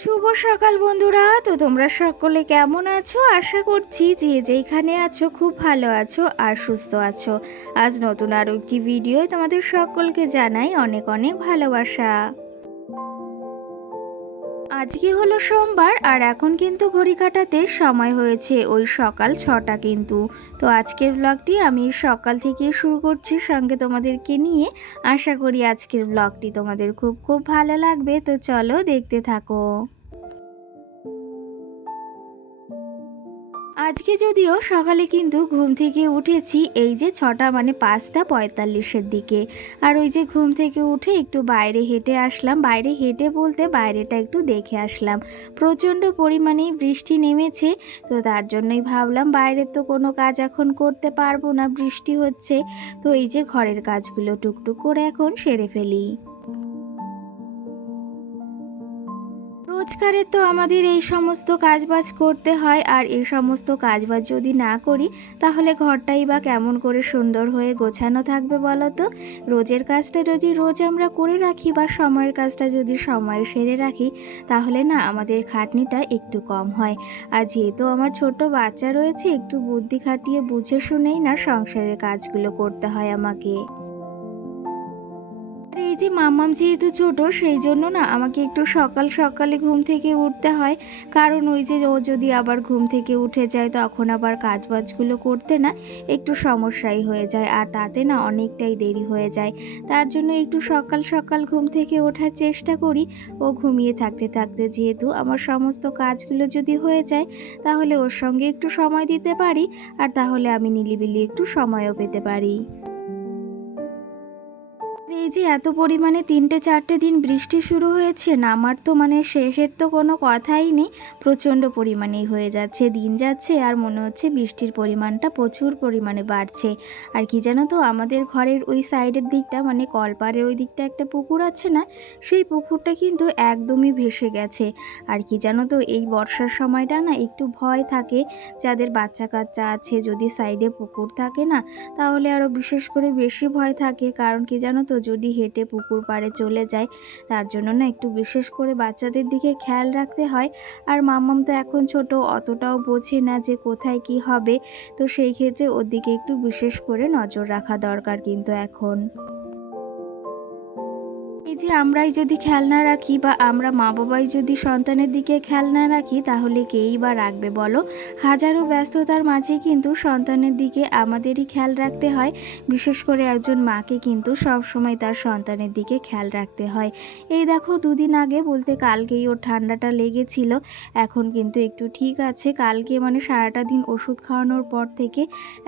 শুভ সকাল বন্ধুরা। তো তোমরা সকলে কেমন আছো? আশা করছি যে যেইখানে আছো খুব ভালো আছো আর সুস্থ আছো। আজ নতুন আরও একটি ভিডিও তোমাদের সকলকে জানাই অনেক অনেক ভালোবাসা। আজকে হলো সোমবার আর এখন কিন্তু ঘড়ি কাটাতে সময় হয়েছে ওই সকাল 6টা কিন্তু। তো আজকের ব্লগটি আমি সকাল থেকে শুরু করছি সঙ্গে তোমাদেরকে নিয়ে। আশা করি আজকের ব্লগটি তোমাদের খুব খুব ভালো লাগবে। তো চলো দেখতে থাকো। আজকে যদিও সকালে কিন্তু ঘুম থেকে উঠেছি এই যে 6টা মানে 5টা 45-এর দিকে। আর ওই যে ঘুম থেকে উঠে একটু বাইরে হেঁটে আসলাম। বাইরে হেঁটে বলতে বাইরেটা একটু দেখে আসলাম। প্রচণ্ড পরিমাণেই বৃষ্টি নেমেছে। তো তার জন্যই ভাবলাম বাইরের তো কোনো কাজ এখন করতে পারবো না, বৃষ্টি হচ্ছে। তো এই যে ঘরের কাজগুলো টুকটুক করে এখন সেরে ফেলি। রোজগারে তো আমাদের এই সমস্ত কাজবাজ করতে হয়, আর এই সমস্ত কাজবাজ যদি না করি তাহলে ঘরটাই বা কেমন করে সুন্দর হয়ে গোছানো থাকবে বলো তো। রোজের কাজটা যদি রোজ আমরা করে রাখি বা সময়ের কাজটা যদি সময়ে সেরে রাখি তাহলে না আমাদের খাটনিটা একটু কম হয়। আর যেহেতু আমার ছোট বাচ্চা রয়েছে, একটু বুদ্ধি খাটিয়ে বুঝে শুনেই না সংসারের কাজগুলো করতে হয় আমাকে। আর এই যে মাম্মাম যেহেতু ছোট সেই জন্য না আমাকে একটু সকাল সকালে ঘুম থেকে উঠতে হয়। কারণ ওই যে ও যদি আবার ঘুম থেকে উঠে যায় তখন আবার কাজবাজগুলো করতে না একটু সমস্যাই হয়ে যায়, আর তাতে না অনেকটাই দেরি হয়ে যায়। তার জন্য একটু সকাল সকাল ঘুম থেকে ওঠার চেষ্টা করি। ও ঘুমিয়ে থাকতে থাকতে যেহেতু আমার সমস্ত কাজগুলো যদি হয়ে যায় তাহলে ওর সঙ্গে একটু সময় দিতে পারি, আর তাহলে আমি নিলিবিলি একটু সময়ও পেতে পারি। এই যে এত পরিমাণে 3-4টে দিন বৃষ্টি শুরু হয়েছে, নামার তো মানে শেষের তো কোনো কথাই নেই। প্রচণ্ড পরিমাণেই হয়ে যাচ্ছে, দিন যাচ্ছে আর মনে হচ্ছে বৃষ্টির পরিমাণটা প্রচুর পরিমাণে বাড়ছে। আর কি জানো তো, আমাদের ঘরের ওই সাইডের দিকটা মানে কলপাড়ের ওই দিকটা একটা পুকুর আছে না, সেই পুকুরটা কিন্তু একদমই ভেসে গেছে। আর কি জানো তো, এই বর্ষার সময়টা না একটু ভয় থাকে যাদের বাচ্চা কাচ্চা আছে, যদি সাইডে পুকুর থাকে না তাহলে আরও বিশেষ করে বেশি ভয় থাকে। কারণ কি জানো তো, যদি হেঁটে পুকুর পাড়ে চলে যায় তার জন্য না একটু বিশেষ করে বাচ্চাদের দিকে খেয়াল রাখতে হয়। আর মাম্মাম তো এখন ছোট, অতটাও বোঝে না যে কোথায় কি হবে। তো সেই ক্ষেত্রে ওর দিকে একটু বিশেষ করে নজর রাখা দরকার কিন্তু এখন। এই যে আমরাই যদি খেয়াল না রাখি বা আমরা মা বাবাই যদি সন্তানের দিকে খেয়াল না রাখি তাহলে কেই বা রাখবে বলো। হাজারো ব্যস্ততার মাঝে কিন্তু সন্তানের দিকে আমাদেরই খেয়াল রাখতে হয়। বিশেষ করে একজন মাকে কিন্তু সব সময় তার সন্তানের দিকে খেয়াল রাখতে হয়। এই দেখো, দুদিন আগে বলতে কালকেই ওর ঠান্ডাটা লেগেছিল। এখন কিন্তু একটু ঠিক আছে। কালকে মানে সারাটা দিন ওষুধ খাওয়ানোর পর থেকে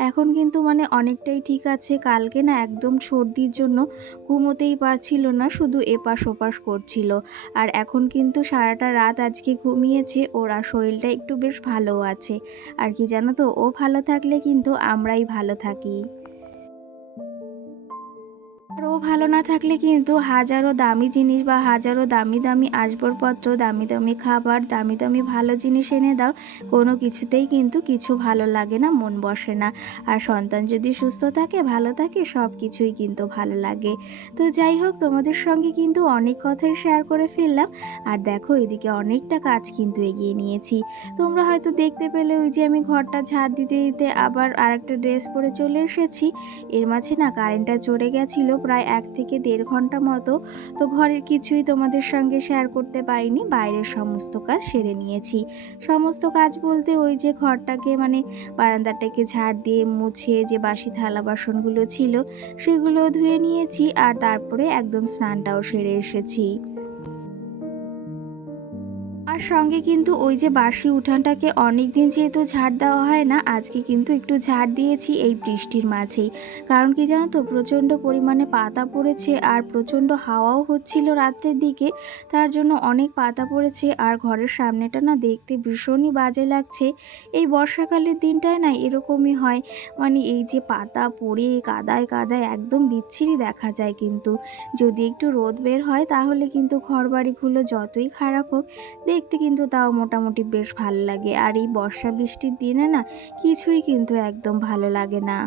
এখন কিন্তু মানে অনেকটাই ঠিক আছে। কালকে না একদম সর্দির জন্য ঘুমোতেই পারছিল না, শুধু এপাশ ওপাশ করছিল। আর এখন কিন্তু সারাটা রাত আজকে ঘুমিয়েছে, ওর আর শরীরটা একটু বেশ ভালোও আছে। আর কি জানো তো, ও ভালো থাকলে কিন্তু আমরাই ভালো থাকি। আর ও ভালো না থাকলে কিন্তু হাজারো দামি জিনিস বা হাজারো দামি দামি আসবাবপত্র, দামি দামি খাবার, দামি দামি ভালো জিনিস এনে দাও, কোনো কিছুতেই কিন্তু কিছু ভালো লাগে না, মন বসে না। আর সন্তান যদি সুস্থ থাকে, ভালো থাকে, সব কিছুই কিন্তু ভালো লাগে। তো যাই হোক, তোমাদের সঙ্গে কিন্তু অনেক কথাই শেয়ার করে ফেললাম। আর দেখো, এদিকে অনেকটা কাজ কিন্তু এগিয়ে নিয়েছি। তোমরা হয়তো দেখতে পেলে ওই যে আমি ঘরটা ঝাড় দিতে দিতে আবার আরেকটা ড্রেস পরে চলে এসেছি। এর মাঝে না কারেন্টটা চলে গেছিলো প্রায় 1 থেকে 1.5 ঘন্টা মতো। তো ঘরের কিছুই তোমাদের সঙ্গে শেয়ার করতে পারিনি, বাইরের সমস্ত কাজ সেরে নিয়েছি। সমস্ত কাজ বলতে ওই যে ঘরটাকে মানে বারান্দাটাকে ঝাড় দিয়ে মুছে যে বাসি থালা বাসনগুলো ছিল সেগুলো ধুয়ে নিয়েছি, আর তারপরে একদম স্নানটাও সেরে এসেছি। আর সঙ্গে কিন্তু ওই যে বাসি উঠানটাকে অনেক দিন যেহেতু ঝাড় দেওয়া হয় না, আজকে কিন্তু একটু ঝাড় দিয়েছি এই বৃষ্টির মাঝেই। কারণ কি জানো তো, প্রচণ্ড পরিমাণে পাতা পড়েছে আর প্রচণ্ড হাওয়াও হচ্ছিল রাত্রের দিকে। তার জন্য অনেক পাতা পড়েছে, আর ঘরের সামনেটা না দেখতে ভীষণই বাজে লাগছে। এই বর্ষাকালের দিনটায় না এরকমই হয়, মানে এই যে পাতা পড়ে কাদায় কাদায় একদম বিচ্ছিরি দেখা যায়। কিন্তু যদি একটু রোদ বের হয় তাহলে কিন্তু ঘরবাড়িগুলো যতই খারাপ হোক দেখতে কিন্তু তাও মোটামুটি বেশ ভালো লাগে। আর এই বর্ষা বৃষ্টির দিনে না কিছুই কিন্তু একদম ভালো লাগে না।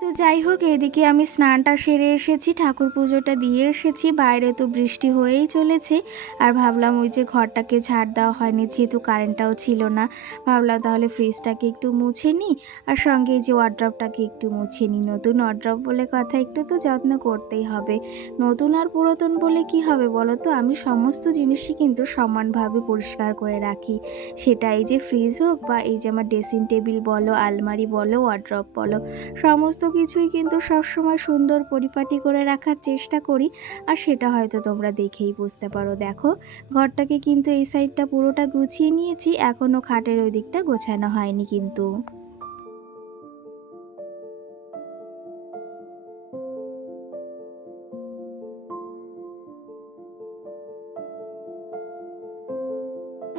তো যাই হোক, এদিকে আমি স্নানটা সেরে এসেছি, ঠাকুর পুজোটা দিয়ে এসেছি। বাইরে তো বৃষ্টি হয়েই চলেছে, আর ভাবলাম ওই যে ঘরটাকে ঝাড় দেওয়া হয়নি, যেহেতু কারেন্টটাও ছিল না, ভাবলাম তাহলে ফ্রিজটাকে একটু মুছে নিই, আর সঙ্গে এই যে ওয়ার্ড্রপটাকে একটু মুছে নিই। নতুন ওয়ার্ড্রপ বলে কথা, একটু তো যত্ন করতেই হবে। নতুন আর পুরাতন বলে কি হবে বলো তো, আমি সমস্ত জিনিসই কিন্তু সমানভাবে পরিষ্কার করে রাখি। সেটা এই যে ফ্রিজ হোক, বা এই যে আমার ড্রেসিং টেবিল বলো, আলমারি বলো, ওয়ার্ড্রপ বলো, সমস্ত কিছুই কিন্তু সবসময় সুন্দর পরিপাটি করে রাখার চেষ্টা করি। আর সেটা হয়তো তোমরা দেখেই বুঝতে পারো। দেখো, ঘরটাকে কিন্তু এই সাইডটা পুরোটা গুছিয়ে নিয়েছি, এখনও খাটের ওই দিকটা গোছানো হয়নি কিন্তু।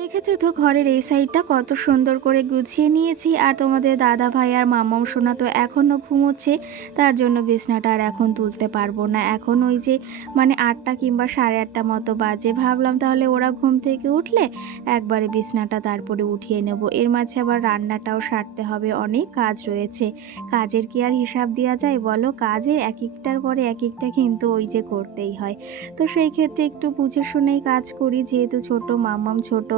দেখেছো তো ঘরের এই সাইডটা কত সুন্দর করে গুছিয়ে নিয়েছি। আর তোমাদের দাদা ভাই আর মামাম সোনা তো এখনও ঘুমোচ্ছে, তার জন্য বিছনাটা আর এখন তুলতে পারবো না। এখন ওই যে 8টা কিংবা 8:30 মতো বাজে, ভাবলাম তাহলে ওরা ঘুম থেকে উঠলে একবারে বিছনাটা তারপরে উঠিয়ে নেব। এর মাঝে আবার রান্নাটাও সারতে হবে, অনেক কাজ রয়েছে। কাজের কি আর হিসাব দেওয়া যায় বলো, কাজে এক একটার পরে এক একটা কিন্তু ওই যে করতেই হয়। তো সেই ক্ষেত্রে একটু বুঝে শুনেই কাজ করি, যেহেতু ছোট, মামাম ছোট,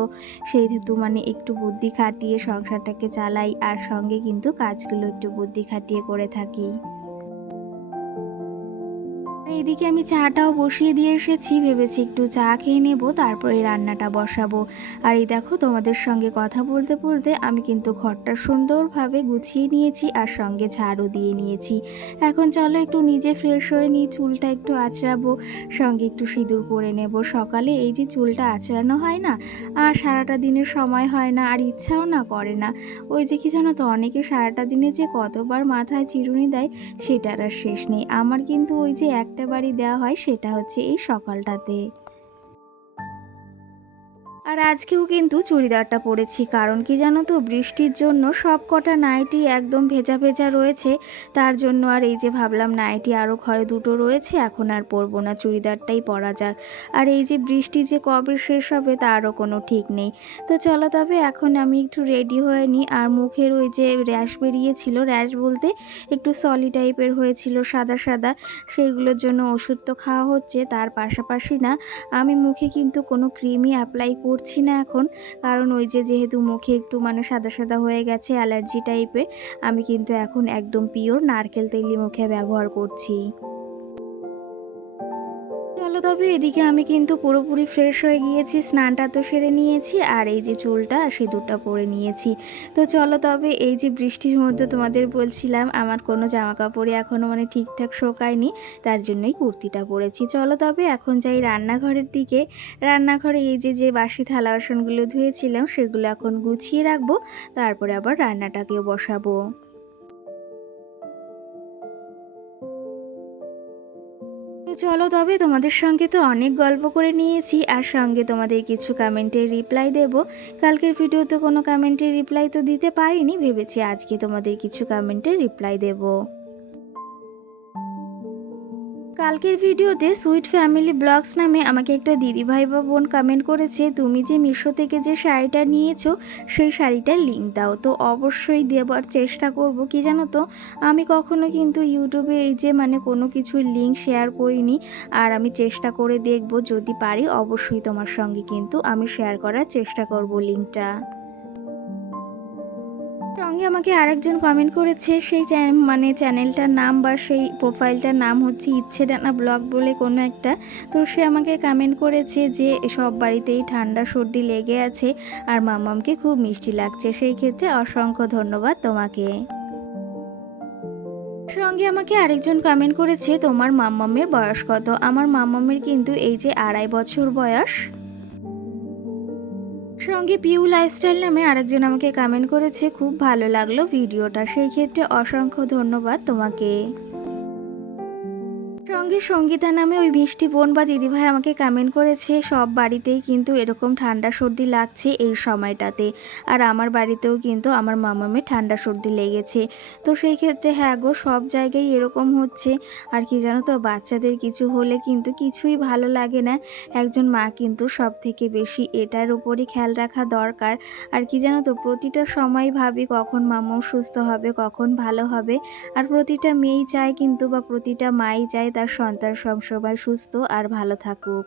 সেই হেতু একটু বুদ্ধি খাটিয়ে সংসারটাকে চালাই, আর সঙ্গে কিন্তু কাজগুলো একটু বুদ্ধি খাটিয়ে করে থাকি। এইদিকে আমি চাটাও বসিয়ে দিয়ে এসেছি, ভেবেছি একটু চা খেয়ে নেব, তারপরে রান্নাটা বসাবো। আর এই দেখো, তোমাদের সঙ্গে কথা বলতে বলতে আমি কিন্তু ঘরটা সুন্দরভাবে গুছিয়ে নিয়েছি, আর সঙ্গে ঝাড়ু দিয়ে নিয়েছি। এখন চলো একটু নিজে ফ্রেশ হয়ে নিই, চুলটা একটু আঁচড়াবো, সঙ্গে একটু সিঁদুর পরে নেব। সকালে এই যে চুলটা আঁচড়ানো হয় না, আর সারাটা দিনের সময় হয় না, আর ইচ্ছাও না করে না। ওই যে কি জানো তো, অনেকে সারাটা দিনে যে কতবার মাথায় চিরুনি দেয় সেটার আর শেষ নেই। আমার কিন্তু ওই যে একটা বাড়ি দেওয়া হয়, সেটা হচ্ছে এই সকালটাতে। আর আজকেও কিন্তু চুড়িদারটা পরেছি, কারণ কি জানো তো, বৃষ্টির জন্য সব কটা নাইটি একদম ভেজা ভেজা রয়েছে। তার জন্য আর এই যে ভাবলাম নাইটি আরও ঘরে দুটো রয়েছে, এখন আর পরবো না, চুড়িদারটাই পরা যাক। আর এই যে বৃষ্টি যে কবে শেষ হবে তারও কোনো ঠিক নেই। তো চলো তবে এখন আমি একটু রেডি হয়ে নিই। আর মুখের ওই যে র্যাশ বেরিয়েছিল, র্যাশ বলতে একটু সলি টাইপের হয়েছিল, সাদা সাদা, সেইগুলোর জন্য ওষুধ তো খাওয়া হচ্ছে। তার পাশাপাশি না, আমি মুখে কিন্তু কোনো ক্রিমই অ্যাপ্লাই করছি না এখন, কারণ ওই যে যেহেতু মুখে একটু সাদা সাদা হয়ে গেছে, অ্যালার্জি টাইপের, আমি কিন্তু এখন একদম পিওর নারকেল তেলই মুখে ব্যবহার করছি। চলো তবে এদিকে আমি কিন্তু পুরোপুরি ফ্রেশ হয়ে গিয়েছি, স্নানটা তো সেরে নিয়েছি, আর এই যে চুলটা সিঁদুরটা পরে নিয়েছি। তো চলো তবে, এই যে বৃষ্টির মধ্যে তোমাদের বলছিলাম আমার কোনো জামা কাপড়ই এখনও ঠিকঠাক শোকায়নি, তার জন্যই কুর্তিটা পরেছি। চলো তবে এখন যাই রান্নাঘরের দিকে। রান্নাঘরে এই যে যে বাসি থালা বাসনগুলো ধুয়েছিলাম সেগুলো এখন গুছিয়ে রাখবো, তারপরে আবার রান্নাটাকেও বসাবো। তো চলো তবে, তোমাদের সঙ্গে তো অনেক গল্প করে নিয়েছি, আর সঙ্গে তোমাদের কিছু কমেন্টের রিপ্লাই দেব। কালকের ভিডিওতে কোনো কমেন্টের রিপ্লাই তো দিতে পারিনি, ভেবেছি আজকে তোমাদের কিছু কমেন্টের রিপ্লাই দেব। কালকের ভিডিওতে সুইট ফ্যামিলি ব্লগস নামে আমাকে একটা দিদিভাই বা বোন কমেন্ট করেছে, তুমি যে মিশো থেকে যে শাড়িটা নিয়েছো সেই শাড়িটার লিঙ্ক দাও। তো অবশ্যই দেওয়ার চেষ্টা করব। কি জানো তো, আমি কখনো কিন্তু ইউটিউবে এই যে কোনো কিছুর লিঙ্ক শেয়ার করিনি, আর আমি চেষ্টা করে দেখব, যদি পারি অবশ্যই তোমার সঙ্গে কিন্তু আমি শেয়ার করার চেষ্টা করব লিঙ্কটা। সঙ্গে আমাকে আরেকজন কমেন্ট করেছে, সেই চ্যানেলটার নাম বা সেই প্রোফাইলটার নাম হচ্ছে ইচ্ছে ডানা ব্লগ বলে কোনো একটা। তো সে আমাকে কমেন্ট করেছে যে সব বাড়িতেই ঠান্ডা সর্দি লেগে আছে, আর মাম্মামকে খুব মিষ্টি লাগছে। সেই ক্ষেত্রে অসংখ্য ধন্যবাদ তোমাকে। সঙ্গে আমাকে আরেকজন কমেন্ট করেছে, তোমার মাম্মামের বয়স কত? আমার মাম্মামের কিন্তু এই যে 2.5 বছর বয়স। সঙ্গে পিউ লাইফস্টাইল নামে আরেকজন আমাকে কমেন্ট করেছে, খুব ভালো লাগলো ভিডিওটা। সেই ক্ষেত্রে অসংখ্য ধন্যবাদ তোমাকে। সঙ্গে সঙ্গীতা নামে ওই মিষ্টি বোন বা দিদিভাই আমাকে কমেন্ট করেছে সব বাড়িতেই কিন্তু এরকম ঠান্ডা সর্দি লাগছে এই সময়টাতে, আর আমার বাড়িতেও কিন্তু আমার মামামের ঠান্ডা সর্দি লেগেছে। তো সেই ক্ষেত্রে হ্যাঁ গো, সব জায়গায় এরকম হচ্ছে। আর কি জানো তো, বাচ্চাদের কিছু হলে কিন্তু কিছুই ভালো লাগে না। একজন মা কিন্তু সব থেকে বেশি এটার উপরই খেয়াল রাখা দরকার। আর কি জানো তো, প্রতিটা সময় ভাবি কখন মামাম সুস্থ হবে, কখন ভালো হবে। আর প্রতিটা মেয়েই চায় কিন্তু, বা প্রতিটা মাই চায় তার সন্তান সবসময় সুস্থ আর ভালো থাকুক।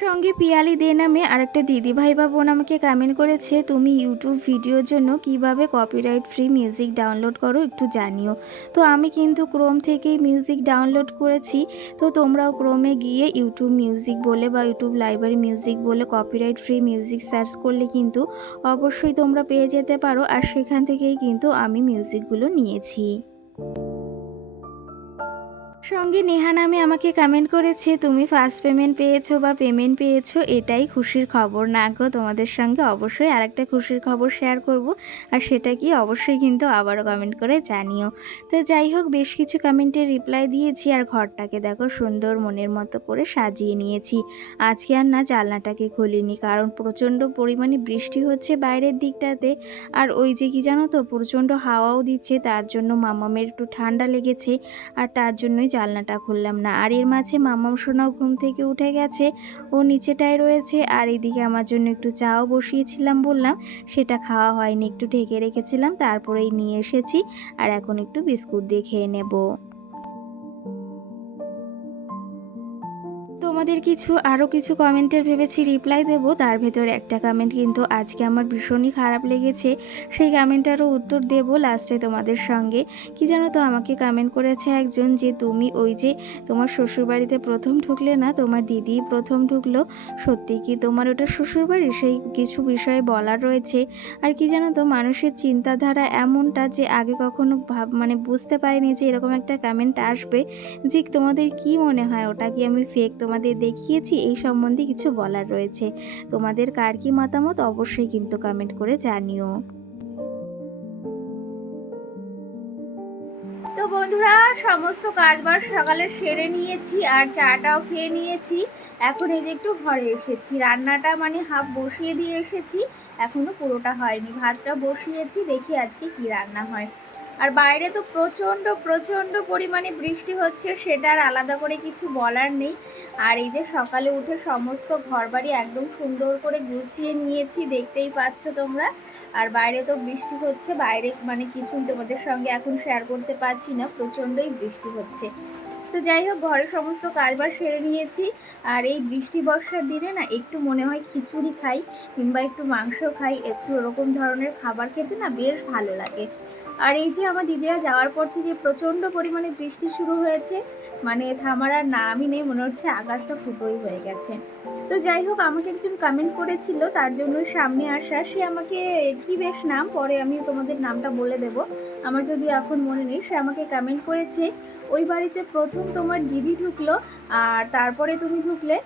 সঙ্গে পিয়ালি দে নামে আরেকটা দিদিভাই বা বোন আমাকে কমেন্ট করেছে, তুমি ইউটিউব ভিডিওর জন্য কিভাবে কপিরাইট ফ্রি মিউজিক ডাউনলোড করো একটু জানিও। তো আমি কিন্তু ক্রোম থেকেই মিউজিক ডাউনলোড করেছি। তো তোমরাও ক্রোমে গিয়ে ইউটিউব মিউজিক বলে বা ইউটিউব লাইব্রেরি মিউজিক বলে কপিরাইট ফ্রি মিউজিক সার্চ করলে কিন্তু অবশ্যই তোমরা পেয়ে যেতে পারো। আর সেখান থেকেই কিন্তু আমি মিউজিকগুলো নিয়েছি। সঙ্গে নেহা নামে আমাকে কমেন্ট করেছে, তুমি ফার্স্ট পেমেন্ট পেয়েছো বা পেমেন্ট পেয়েছো, এটাই খুশির খবর। না গো, তোমাদের সঙ্গে অবশ্যই আরেকটা খুশির খবর শেয়ার করব, আর সেটা কি অবশ্যই কিন্তু আবারও কমেন্ট করে জানিও। তো যাই হোক, বেশ কিছু কমেন্টের রিপ্লাই দিয়েছি, আর ঘরটাকে দেখো সুন্দর মনের মতো করে সাজিয়ে নিয়েছি। আজকে আর না জানলাটাকে খুলিনি, কারণ প্রচণ্ড পরিমাণে বৃষ্টি হচ্ছে বাইরের দিকটাতে। আর ওই যে কি জানো তো, প্রচণ্ড হাওয়াও দিচ্ছে, তার জন্য মামামের একটু ঠান্ডা লেগেছে, আর তার জন্যই জানলাটা খুললাম না। আর এর মাঝে মামাম সোনাও ঘুম থেকে উঠে গেছে, ও নিচেটায় রয়েছে। আর এদিকে আমার জন্য একটু চাও বসিয়েছিলাম, বললাম সেটা খাওয়া হয়নি, একটু ঢেকে রেখেছিলাম, তারপরেই নিয়ে এসেছি। আর এখন একটু বিস্কুট দিয়ে খেয়ে নেব। তোমাদের আরও কিছু কমেন্টের ভেবেছি রিপ্লাই দেব, তার ভেতরে একটা কমেন্ট কিন্তু আজকে আমার ভীষণই খারাপ লেগেছে, সেই কমেন্টটারও উত্তর দেব লাস্টে তোমাদের সঙ্গে। কি জানো তো, আমাকে কমেন্ট করেছে একজন যে তুমি ওই যে তোমার শ্বশুরবাড়িতে প্রথম ঢুকলে না, তোমার দিদি প্রথম ঢুকলো, সত্যি কি তোমার ওটা শ্বশুরবাড়ি? সেই কিছু বিষয়ে বলার রয়েছে। আর কি জানো তো, মানুষের চিন্তাধারা এমনটা যে আগে কখনো বুঝতে পারিনি যে এরকম একটা কমেন্ট আসবে, যে তোমাদের কি মনে হয় ওটা কি আমি ফেক তোমাদের দেখিয়েছি, এই সম্বন্ধে কিছু বলার রয়েছে। তোমাদের কার কি মতামত অবশ্যই কিন্তু কমেন্ট করে জানিও। তো বন্ধুরা, সমস্ত কাজবাজ সকালে সেরে নিয়েছি, আর চাটাও খেয়ে নিয়েছি। এখন এই যে একটু ঘরে এসেছি, রান্নাটা হাফ বসিয়ে দিয়ে এসেছি, এখনো পুরোটা হয়নি। ভাতটা বসিয়েছি, দেখি আজকে কি রান্না হয়। আর বাইরে তো প্রচণ্ড প্রচণ্ড পরিমাণে বৃষ্টি হচ্ছে, সেটা আর আলাদা করে কিছু বলার নেই। আর এই যে সকালে উঠে সমস্ত ঘরবাড়ি একদম সুন্দর করে গুছিয়ে নিয়েছি, দেখতেই পাচ্ছ তোমরা। আর বাইরে তো বৃষ্টি হচ্ছে, বাইরে কিছুই তোমাদের সঙ্গে এখন শেয়ার করতে পারছি না, প্রচণ্ডই বৃষ্টি হচ্ছে। তো যাই হোক, ঘরের সমস্ত কাজবাজ সেরে নিয়েছি। আর এই বৃষ্টি বর্ষার দিনে না একটু মনে হয় খিচুড়ি খাই, কিংবা একটু মাংস খাই, একটু ওরকম ধরনের খাবার খেতে না বেশ ভালো লাগে। আর এই যে আমার দিদিরা যাওয়ার পর থেকে প্রচণ্ড পরিমাণে বৃষ্টি শুরু হয়েছে, থামার আর নামই নেই, মনে হচ্ছে আকাশটা ফুটোই হয়ে গেছে। তো যাই হোক, আমাকে একজন কমেন্ট করেছিল, তার জন্য সামনে আসা। সে আমাকে কি বেশ নাম, পরে আমি তোমাদের নামটা বলে দেব, আমার যদি এখন মনে নেই। সে আমাকে কমেন্ট করেছে, ওই বাড়িতে প্রথম তোমার দিদি ঢুকলো আর তারপরে তুমি ঢুকলে,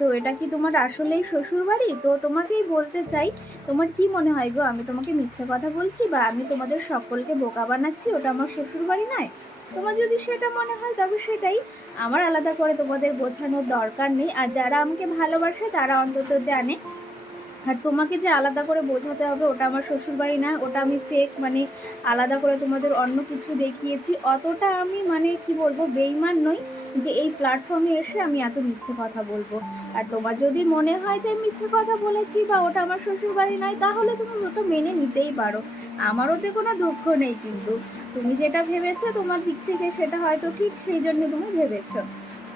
তো এটা কি তোমার আসলেই শ্বশুর বাড়ি? তো তোমাকেই বলতে চাই, তোমার কি মনে হয় গো, আমি তোমাকে মিথ্যে কথা বলছি বা আমি তোমাদের সকলকে বোকা বানাচ্ছি? ওটা আমার শ্বশুর বাড়ি নয়। তোমার যদি সেটা মনে হয় তবে সেটাই, আমার আলাদা করে তোমাদের বোঝানোর দরকার নেই। আর যারা আমাকে ভালোবাসে তারা অন্তত জানে। আর তোমাকে যে আলাদা করে বোঝাতে হবে ওটা আমার শ্বশুরবাড়ি না, ওটা আমি ফেক আলাদা করে তোমাদের অন্য কিছু দেখিয়েছি, অতটা আমি কি বলবো, বেইমান নই যে এই প্ল্যাটফর্মে এসে আমি এত মিথ্যে কথা বলবো। আর তোমার যদি মনে হয় যে মিথ্যে কথা বলেছি বা ওটা আমার শ্বশুরবাড়ি নয়, তাহলে তুমি ওটা মেনে নিতেই পারো, আমার ওতে কোনো দুঃখ নেই। কিন্তু তুমি যেটা ভেবেছো তোমার দিক থেকে সেটা হয়তো ঠিক, সেই জন্য তুমি ভেবেছো।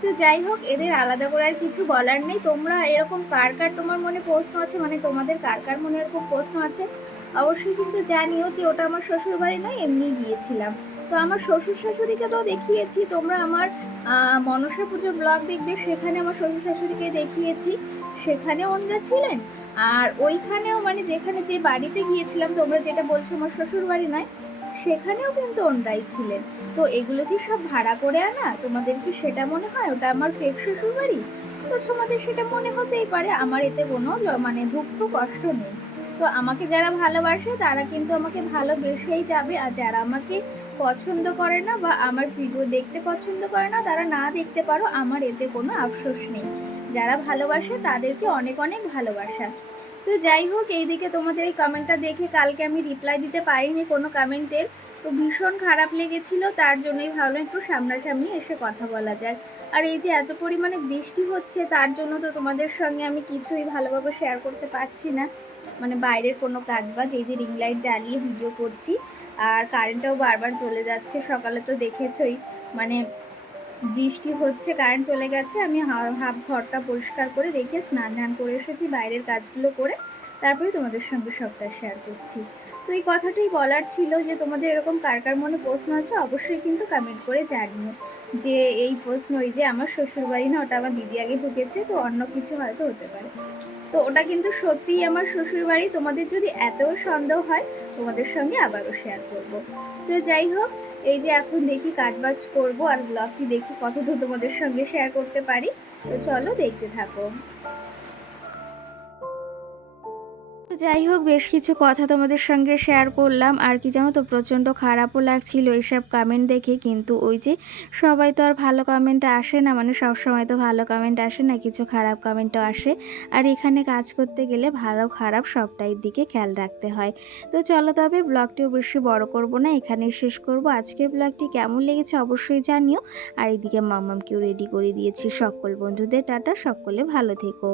তো যাই হোক, এদের আলাদা করে আর কিছু বলার নেই। তোমরা এরকম কার কার তোমার মনে প্রশ্ন আছে, তোমাদের কার কার মনে এরকম প্রশ্ন আছে অবশ্যই কিন্তু জানিও, যে ওটা আমার শ্বশুরবাড়ি নয়, এমনি গিয়েছিলাম। তো আমার শ্বশুর শাশুড়িকে তো দেখিয়েছি, তোমরা আমার মনসা পুজোর ব্লগ দেখবে, সেখানে আমার শ্বশুর শাশুড়িকে দেখিয়েছি, সেখানে ওনারা ছিলেন। আর ওইখানেও যেখানে যে বাড়িতে গিয়েছিলাম তোমরা যেটা বলছো আমার শ্বশুর বাড়ি নয়, সেখানেও কিন্তু ওনরাই ছিলেন। তো এগুলো কি সব ভাড়া করে আনা? তোমাদের কি সেটা মনে হয় ওটা আমার ফেক শ্বশুর বাড়ি? তো তোমাদের সেটা মনে হতেই পারে, আমার এতে কোনো দুঃখ কষ্ট নেই। তো আমাকে যারা ভালোবাসে তারা কিন্তু আমাকে ভালোবেসেই যাবে, আর যারা আমাকে পছন্দ করে না বা আমার ভিডিও দেখতে পছন্দ করে না, তারা না দেখতে পারো, আমার এতে কোনো আফসোস নেই। যারা ভালোবাসে তাদেরকে অনেক অনেক ভালোবাসা। তো যাই হোক, এইদিকে তোমাদের এই কমেন্টটা দেখে কালকে আমি রিপ্লাই দিতে পারিনি কোনো কমেন্টের, তো ভীষণ খারাপ লেগেছিল। তার জন্যই ভাবলাম একটু সামনাসামনি এসে কথা বলা যায়। আর এই যে এত পরিমাণে বৃষ্টি হচ্ছে, তার জন্য তো তোমাদের সঙ্গে আমি কিছুই ভালোভাবে শেয়ার করতে পারছি না, মানে বাইরের কোনো কাজ বাজ। এই যে রিং লাইট জ্বালিয়ে ভিডিও করছি, আর কারেন্টটাও বারবার চলে যাচ্ছে। সকালে তো দেখেছই, মানে বৃষ্টি হচ্ছে, কারেন্ট চলে গেছে। আমি হাফ ঘরটা পরিষ্কার করে রেখে স্নান ধান করে এসেছি, বাইরের কাজগুলো করে তারপরে তোমাদের সঙ্গে সবটা শেয়ার করছি। তো এই কথাটাই বলার ছিল যে তোমাদের এরকম কার কার মনে প্রশ্ন আছে অবশ্যই কিন্তু কমেন্ট করে জানিও। যে এই প্রশ্ন, ওই যে আমার শ্বশুরবাড়ি না, ওটা আমার দিদি আগে ঢুকেছে, তো অন্য কিছু হয়তো হতে পারে। তো ওটা কিন্তু সত্যিই আমার শ্বশুরবাড়ি। তোমাদের যদি এতও সন্দেহ হয়, তোমাদের সঙ্গে আবারও শেয়ার করব। তো যাই হোক, এই যে এখন দেখি কাজবাজ করব আর ব্লগটি দেখি কতদূর তোমাদের সঙ্গে শেয়ার করতে পারি। তো চলো দেখতে থাকো। তো যাই হোক, বেশ কিছু কথা তোমাদের সঙ্গে শেয়ার করলাম। আর কি জানো তো, প্রচণ্ড খারাপও লাগছিল এইসব কমেন্ট দেখে। কিন্তু ওই যে সবাই তো আর ভালো কমেন্ট আসে না, মানে সব সময় তো ভালো কমেন্ট আসে না, কিছু খারাপ কমেন্টও আসে। আর এখানে কাজ করতে গেলে ভালো খারাপ সবটাই দিকে খেয়াল রাখতে হয়। তো চলো, তবে ব্লগটিও বেশি বড় করব না, এখানেই শেষ করব। আজকের ব্লগটি কেমন লেগেছে অবশ্যই জানিও। আর এদিকে মাম্মামকেও রেডি করে দিয়েছি। সকল বন্ধুদের টাটা, সকলে ভালো থেকো।